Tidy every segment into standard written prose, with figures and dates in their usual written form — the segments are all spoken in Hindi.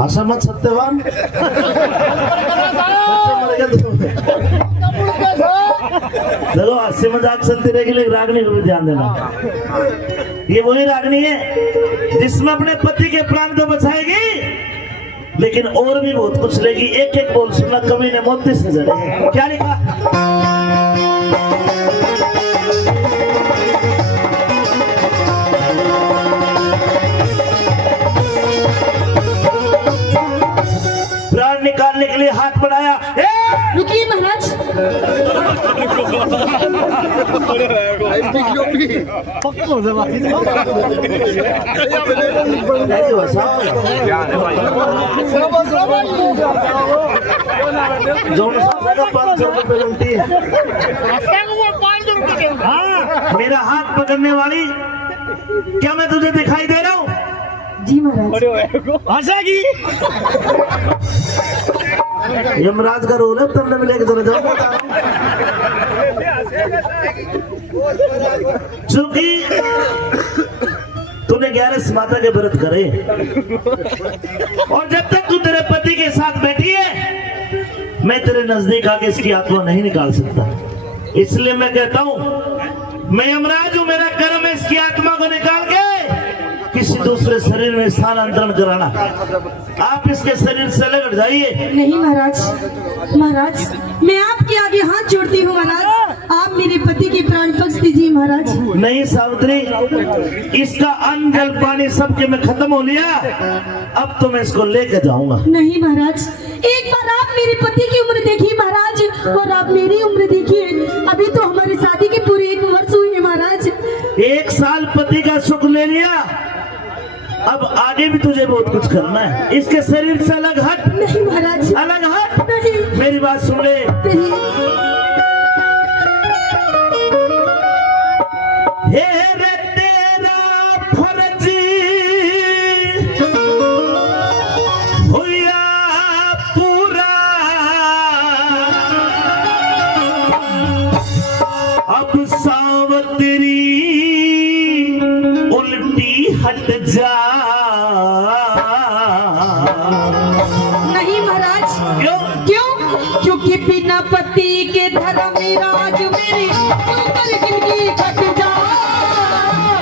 असमत सत्यवान देखो हास्य मजाक चलती रहेगी लेकिन रागनी को भी ध्यान देना। ये वही रागनी है जिसमें अपने पति के प्राण तो बचाएगी लेकिन और भी बहुत कुछ लेगी। एक एक बोल सुनना, कवि ने मोती से जड़े क्या लिखा। प्राण निकालने के लिए हाथ बढ़ाया। रुकिए महाराज। मेरा हाथ पकड़ने वाली, क्या मैं तुझे दिखाई दे रहा हूँ? जी महाराज। यमराज का रोल है, तुमने में लेके चले जाओ। चूंकि तूने 11 माता के व्रत करे और जब तक तू तेरे पति के साथ बैठी है मैं तेरे नजदीक आके इसकी आत्मा नहीं निकाल सकता। इसलिए मैं कहता हूं मैं यमराज हूं, मेरा कर्म है इसकी आत्मा को निकाल के किसी दूसरे शरीर में स्थानांतरण कराना। आप इसके शरीर से अलग हट जाइए। नहीं महाराज, महाराज मैं आपके आगे हाथ जोड़ती हूँ महाराज, आप मेरे पति के प्राण बख्श दीजिए महाराज। नहीं सावित्री, इसका अन्न जल पानी सबके में खत्म हो लिया, अब तो मैं इसको लेके जाऊंगा। नहीं महाराज, एक बार आप मेरे पति की उम्र देखिए महाराज और आप मेरी उम्र देखिए। अभी तो हमारी शादी के पूरे 1 वर्ष हुए हैं महाराज। 1 साल पति का सुख ले लिया, अब आगे भी तुझे बहुत कुछ करना है। इसके शरीर से अलग हट। नहीं महाराज, अलग हट। नहीं। मेरी बात सुन ले। नहीं। हे रे तेरा फर्ज हुआ पूरा, अब सावत्री उल्टी हट जा। नहीं महाराज। क्यों? क्यों? क्योंकि बिना पति के धर्म राज मेरी ऊपर जिंदगी कट जा।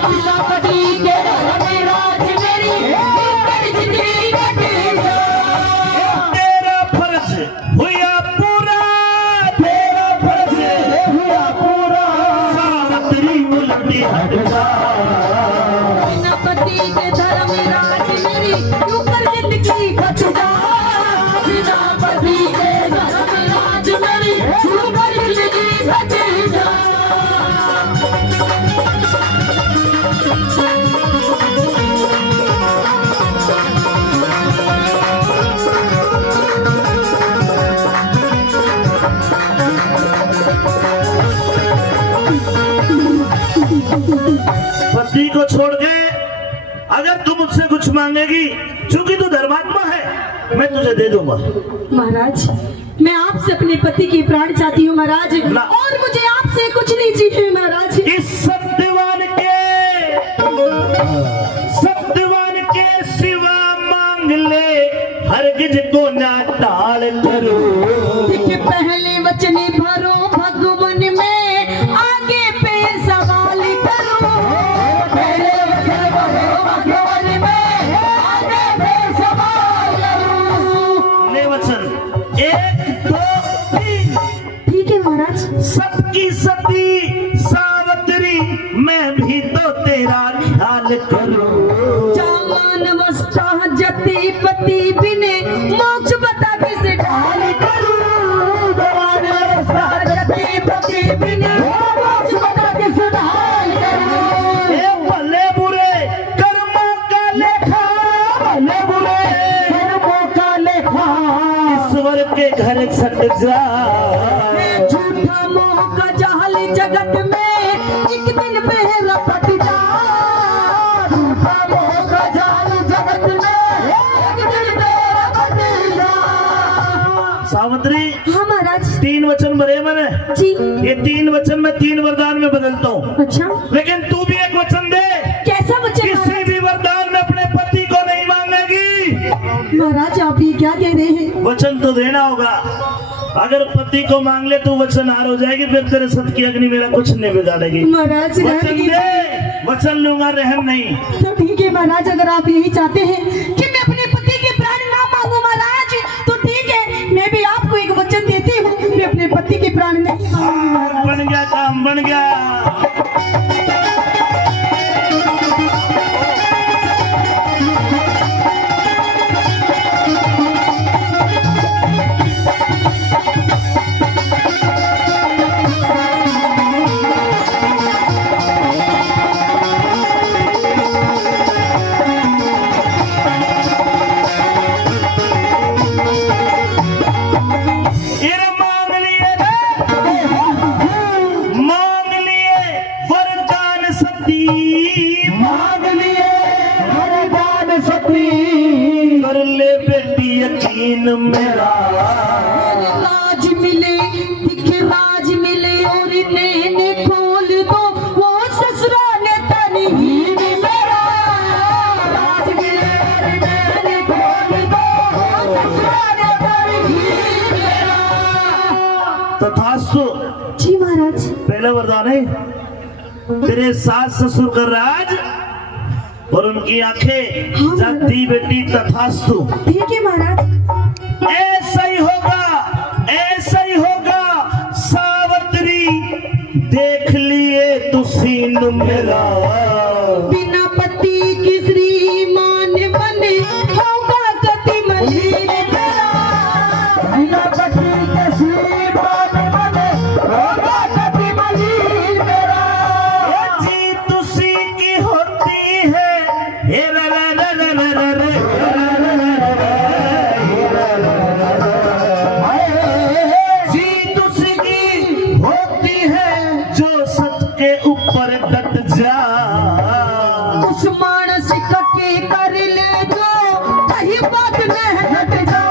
बिना पति के धर्म राज मेरी ऊपर जिंदगी कट जा। तेरा फर्ज हुआ पूरा, तेरा फर्ज हुआ पूरा, सावत्री उल्टी हट जा। बिना पति के धर्म राज मेरी ऊपर जिंदगी कट जा। बिना पति के धर्म राज मेरी ऊपर जिंदगी कट जा। पति को छोड़ के अगर तू मुझसे कुछ मांगेगी, चूंकि तू धर्मात्मा है, मैं तुझे दे दूंगा। महाराज मैं आपसे अपने पति के प्राण चाहती हूँ महाराज, और मुझे आपसे कुछ नहीं चाहिए महाराज। इस सत्यवान के सिवा मांग ले, हरगिज को ना टाल करो। पहले वचन भरो भगवान में, आगे पे सवाल करो। पहले वचन भरो भगवान में, आगे पे सवाल करो। ले वचन 1 2 3। ठीक है महाराज। सबकी सती सावत्री, मैं भी तो तेरा ख्याल करूं। जामान अवस्था जति पति बिने, मोक्ष बता किसे ढाल करूं। जामान अवस्था जति पति बिने, मोक्ष बता किसे ढाल करूं। ए भले बुरे कर्मों का लेखा, भले बुरे कर्मों का लेखा, ईश्वर के घर सट जा। झूठा मोह का जाल जगत में, एक दिन में रपट जा। झूठा मोह का जाल जगत में, एक दिन में रपट जा। सावित्री, हाँ महाराज। 3 वचन भरे मैंने जी। ये 3 वचन मैं 3 वरदान में बदलता हूँ। अच्छा, लेकिन तू भी एक वचन दे। कैसा वचन? किसी भी वरदान में अपने पति को नहीं मांगेगी। महाराज आप ये क्या कह रहे हैं? वचन तो देना होगा। अगर पति को मांग ले तो वचन हार हो जाएगी, फिर तेरे सत की अग्नि मेरा कुछ नहीं बिगाड़ेगी। महाराज वचन दे, वचन लूंगा, रहम नहीं। तो ठीक है महाराज, अगर आप यही चाहते हैं कि मैं अपने पति के प्राण ना मांगू महाराज, तो ठीक है, मैं भी आपको एक वचन देती हूँ, मैं अपने पति के प्राण नहीं मांगूंगी महाराज। बन गया काम, बन गया। कर ले बेटी यकीन मेरा, राज मिले दिख राज मिले और नैने खोल दो, वो ससुराल तन ही मेरा। राज मिले और नैने खोल दो, वो ससुराल तन ही मेरा। तथास्तु। जी महाराज। पहला वरदान है तेरे सास ससुर का राज और उनकी आंखें जाती बेटी, तथास्तु। ठीक है महाराज। ऐसा ही होगा, ऐसा ही होगा। सावित्री देख लिए तू सीन मेरा, बिना पति की श्रीमान बने होगा गति मलिन मेरा। बिना पति के श्रीमान बने होगा गति मलिन मेरा। जी तुसी की होती है, हे रा रा रा रा रा रा जी तुसी की होती है, जो सत के ऊपर डट जा। उस मानस के कर ले जो कहीं बात न हट जा।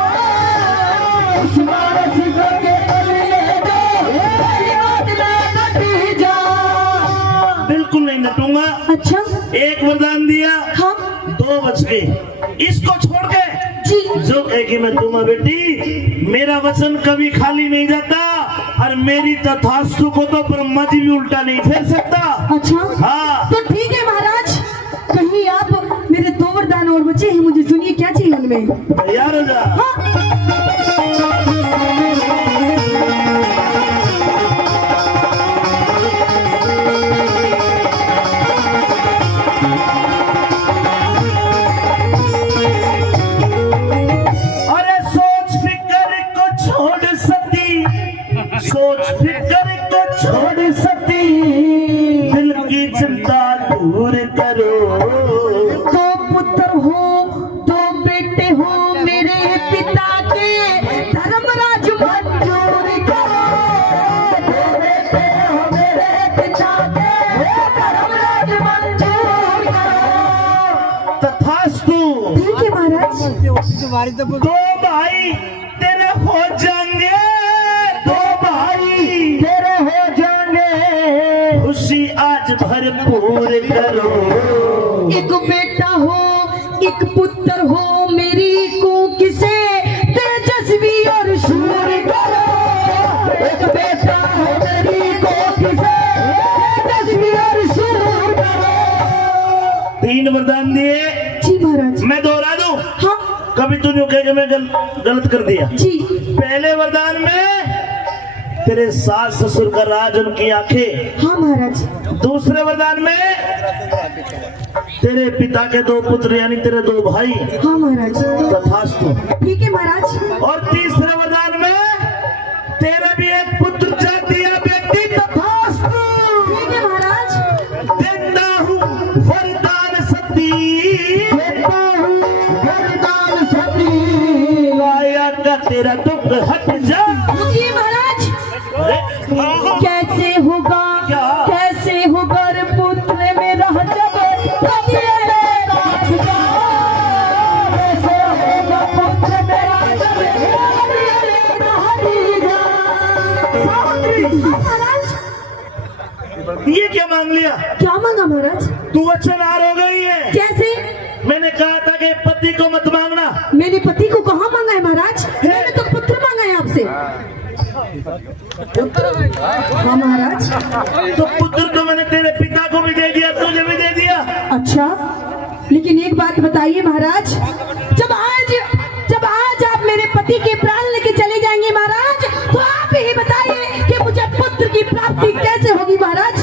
उस मानस के कर ले जो कहीं बात न हट जा। बिल्कुल नहीं नटूंगा। अच्छा। एक वरदान दिया, हाँ 2 बच गए। इसको छोड़ के जी। जो कहेगी मैं दूंगा बेटी, मेरा वचन कभी खाली नहीं जाता, और मेरी तथास्तु को तो ब्रह्मा जी भी उल्टा नहीं फेर सकता। अच्छा। हाँ। तो ठीक है महाराज, कहीं आप मेरे 2 वरदान और बचे हैं, मुझे सुनिए क्या चाहिए उनमें। तैयार हो जा। अरे सोच फिकर को छोड़ सती, सोच फिकर को छोड़ सती, दिल की चिंता दूर करो। तो पुत्र हो तो बेटे हो मेरे पिता के, धर्मराज मंजूर करो। तो बेटे हो मेरे पिता के, धर्मराज मंजूर करो। तथास्तु। ठीक है महाराज। 2 भाई तेरे हो जाएंगे, 2 भाई तेरे हो जाएंगे, खुशी आज भरपूर करो। एक बेटा हो एक पुत्र हो मेरी को किसे, तेजस्वी और शूर करो। एक बेटा हो मेरी को किसे, तेजस्वी और शूर करो। 3 वरदान दिए। जी महाराज। मैं दोहरा दूं, हाँ कभी तू नहीं कहेगा मैं गलत कर दिया। जी। पहले वरदान में तेरे सास ससुर का राज, उनकी आंखें। हाँ महाराज। दूसरे वरदान में तेरे पिता के 2 पुत्र यानी तेरे 2 भाई। हाँ महाराज। तथास्तु। ठीक है महाराज। और तीसरे वरदान में तेरे भी एक पुत्र जाती है बेटी, तथास्तु। ठीक है महाराज। देता हूँ वरदान सती, देता हूँ वरदान सती, लाया का तेरा दुख हट जा। रुकिए महाराज। अरे, कैसे होगा क्या? कैसे होगा रे पुत्र मेरा जब कभी लेगा खुदा। कैसे होगा पुत्र मेरा जब कभी लेगा खुदा। सावित्री। हाँ महाराज। ये क्या मांग लिया? क्या मांगा महाराज? तू वचन हार हो गई है। कैसे? मैंने कहा था कि पति को मत मांगना, मेरे पति हाँ महाराज। तो पुत्र तो मैंने तेरे पिता को भी दे दिया, तुझे भी दे दिया। अच्छा, लेकिन एक बात बताइए महाराज, जब आज आप मेरे पति के प्राण लेके चले जाएंगे महाराज, तो आप ही बताइए कि मुझे पुत्र की प्राप्ति कैसे होगी महाराज।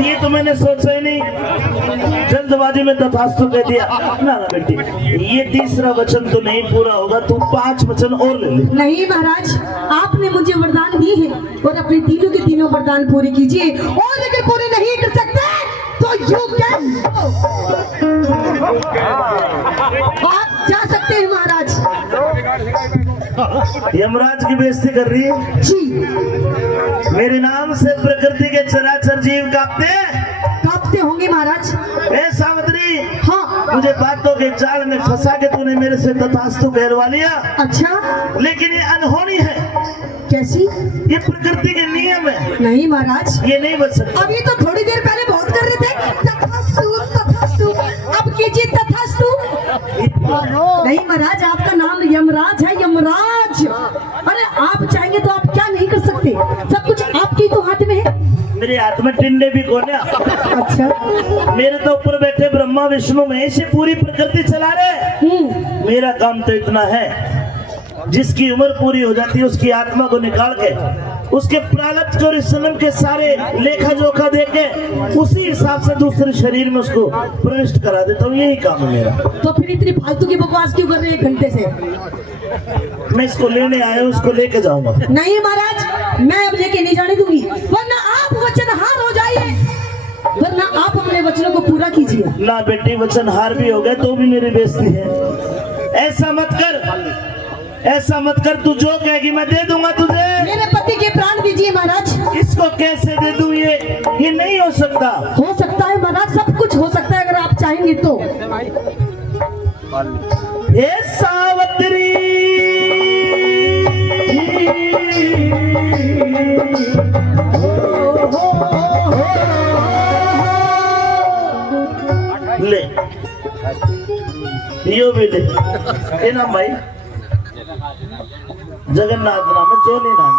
ये तो मैंने सोचा ही नहीं, जल्दबाजी में तथास्तु कह दिया। ना बेटी, ये तीसरा वचन तो नहीं पूरा होगा, तू 5 वचन और ले ले। नहीं महाराज, आपने मुझे वरदान दिए हैं और अपने तीनों के तीनों वरदान पूरे कीजिए, और अगर पूरे नहीं कर सकते तो यू कैन, आप जा सकते हैं महाराज। यमराज की बेइज्जती कर रही है जी, मेरे नाम से प्रकृति के चराचर जीव कांपते होंगे महाराज। ए सावित्री, हाँ, मुझे बातों के जाल में फंसा के तूने मेरे से तथास्तु कहलवा लिया। अच्छा, लेकिन ये अनहोनी है। कैसी? ये प्रकृति के नियम है। नहीं महाराज, ये नहीं बच सकता। अभी तो थोड़ी देर पहले बहुत कर रहे थे तथास्तु तथास्तु, अब कीजिए तथास्तु। नहीं महाराज, आपका नाम यमराज है, यमराज। अरे आप चाहेंगे तो आप क्या नहीं कर सकते, सब कुछ आपकी तो हाथ में है। मेरे हाथ में टिंडे भी कौन है? अच्छा, मेरे तो ऊपर बैठे ब्रह्मा विष्णु महेश ये पूरी प्रकृति चला रहे। मेरा काम तो इतना है, जिसकी उम्र पूरी हो जाती है उसकी आत्मा को निकाल के उसके प्रारब्ध और इस जन्म के सारे लेखा जोखा देके उसी हिसाब से दूसरे शरीर में उसको प्रविष्ट करा देता हूँ। यही काम है मेरा। तो फिर इतनी फालतू की बकवास क्यों कर रहे हैं 1 घंटे से? मैं इसको लेने आया हूँ, उसको लेके जाऊंगा। नहीं महाराज, मैं अब लेके नहीं जाने दूंगी, वरना आप वचनहार हो जाइए, वरना आप अपने वचनों को पूरा कीजिए। ना बेटी, वचनहार भी हो गए तो भी मेरी बेइज्जती है। ऐसा मत कर, ऐसा मत कर। तू जो कहेगी मैं दे दूंगा तुझे। मेरे पति के प्राण दीजिए महाराज। इसको कैसे दे दूं? ये नहीं हो सकता। हो सकता है महाराज, सब कुछ हो सकता है अगर आप चाहेंगे तो। ए सावित्री, ले यो भी ले। ये नाम भाई जगन्नाथ नाम है, जोली नाम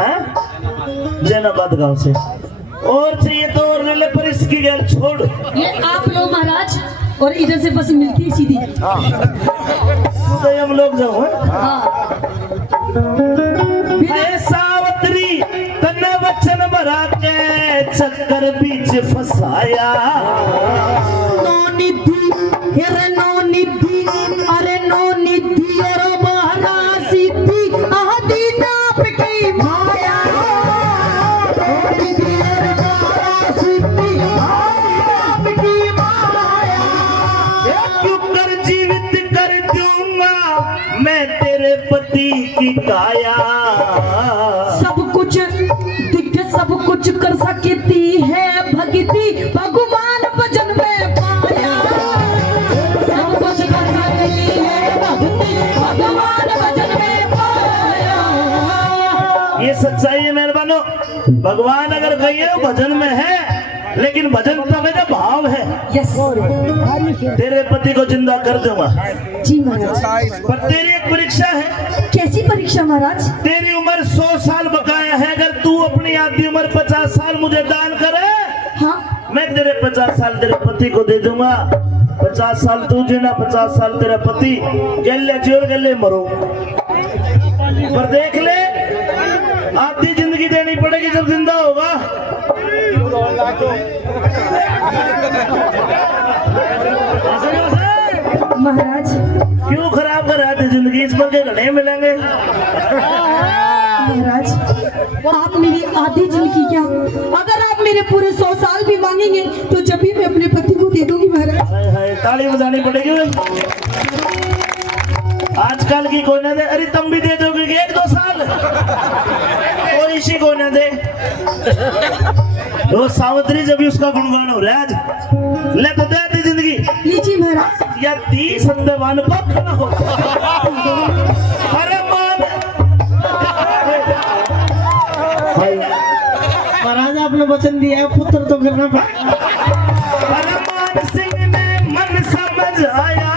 है, जैनाबाद गांव से। और चाहिए तो और ले ले, पर इसकी गैर छोड़। ये आप लो महाराज, और इधर से बस मिलती है सीधी। तो हम लोग जाओ। हाँ, सावित्री, तन्ने वचन भरा के चक्कर बीच फसाया। नो निधि, अरे नो निधि, अरे नो निधि, और महाराज सिद्धि आदि नाप की माया। निधि और महाराज सिद्धि आदि नाप की माया। क्यों कर जीवित कर दूंगा मैं तेरे पति की काया। सब कुछ दिख, सब कुछ कर सकती है भक्ति, भगवान भजन में पाया। सब कुछ कर सकती है भक्ति, भगवान भजन में पाया। ये सच्चाई है मेहरबानो। भगवान अगर कहिए भजन में है, लेकिन भजन तो मेरा भाव है। यस, तेरे पति को जिंदा कर दूंगा। जी महाराज। पर तेरी एक परीक्षा है। कैसी परीक्षा महाराज? तेरी उम्र 100 साल बकाया है। अगर तू अपनी आधी उम्र 50 साल मुझे दान करे, हाँ, मैं तेरे 50 साल तेरे पति को दे दूंगा। 50 साल तू जीना, 50 साल तेरा पति। गले जोर गले मरो। पर देख ले, आधी जिंदगी देनी पड़ेगी जब जिंदा होगा। महाराज। क्यों खराब करा दी जिंदगी? इस पर के घड़े मिलेंगे। महाराज, आप मेरी आधी जिंदगी क्या, अगर आप मेरे पूरे 100 साल भी मांगेंगे तो जब भी मैं अपने पति को दे दूंगी महाराज। हाय हाय, ताली बजानी पड़ेगी। आजकल की कोई ना दे। अरे तुम भी दे दोगे 1-2 साल? कोई इसी को ना दे। वो सावित्री जब भी उसका गुणगान हो रहा है आज, ले तो दे दी जिंदगी। लीजिए महाराज। या 30 सत्यवान पक्ष न हो। अरे मान महाराज, आपने वचन दिया है, पुत्र तो करना पड़ेगा। हनुमान सिंह ने मन समझ आया।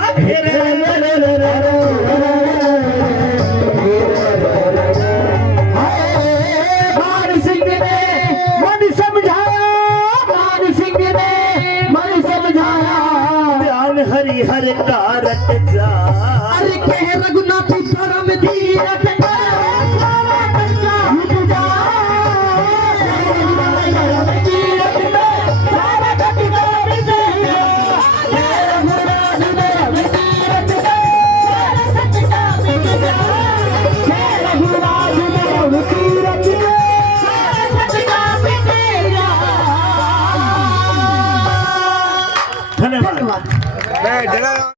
हर